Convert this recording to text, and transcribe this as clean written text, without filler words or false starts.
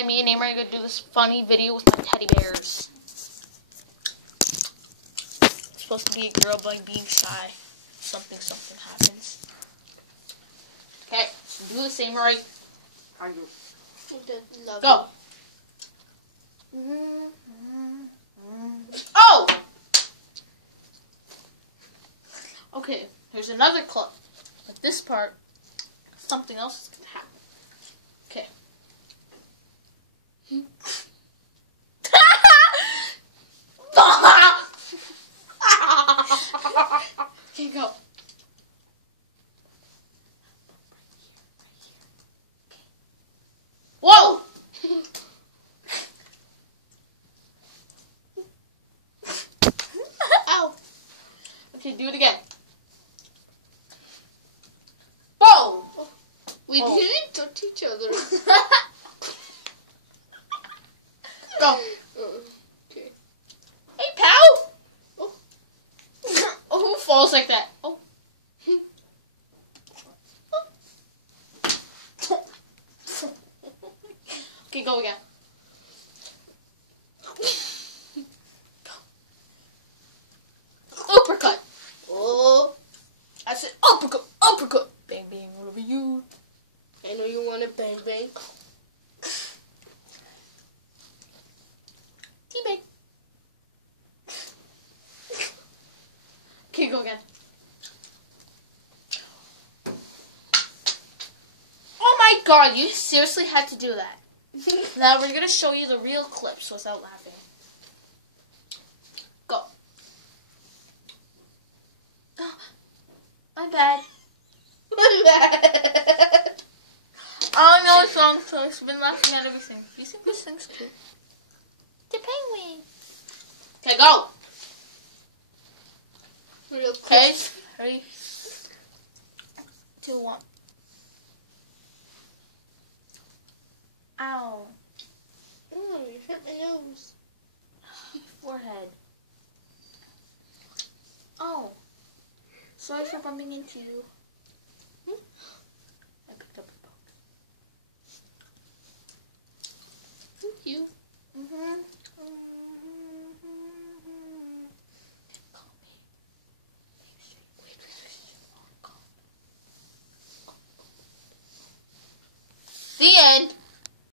Hi, me and Amber are going to do this funny video with my teddy bears. It's supposed to be a girl by being shy. Something happens. Okay, do the same right. Go. Oh! Okay, here's another clip. But this part, something else is going to happen. Okay. Okay, go. Whoa! Ow. Okay, do it again. Whoa! We didn't touch each other. Go. Okay. Hey, pal! Oh. Oh, who falls like that? Oh. Okay, go again. Uppercut. Oh, I said uppercut, uppercut. Bang, bang, all over you. I know you want to bang bang. Teabag. Okay, go again. Oh my god, you seriously had to do that. Now we're going to show you the real clips without laughing. Go. Oh, my bad. My bad. I know a song, so I've been laughing at everything. Do you think this thing's cute? The penguin. Okay, go. Real Okay, quick. 3, 2, 1. Ow. Oh, you hurt my nose. Forehead. Oh. Sorry for bumping into you.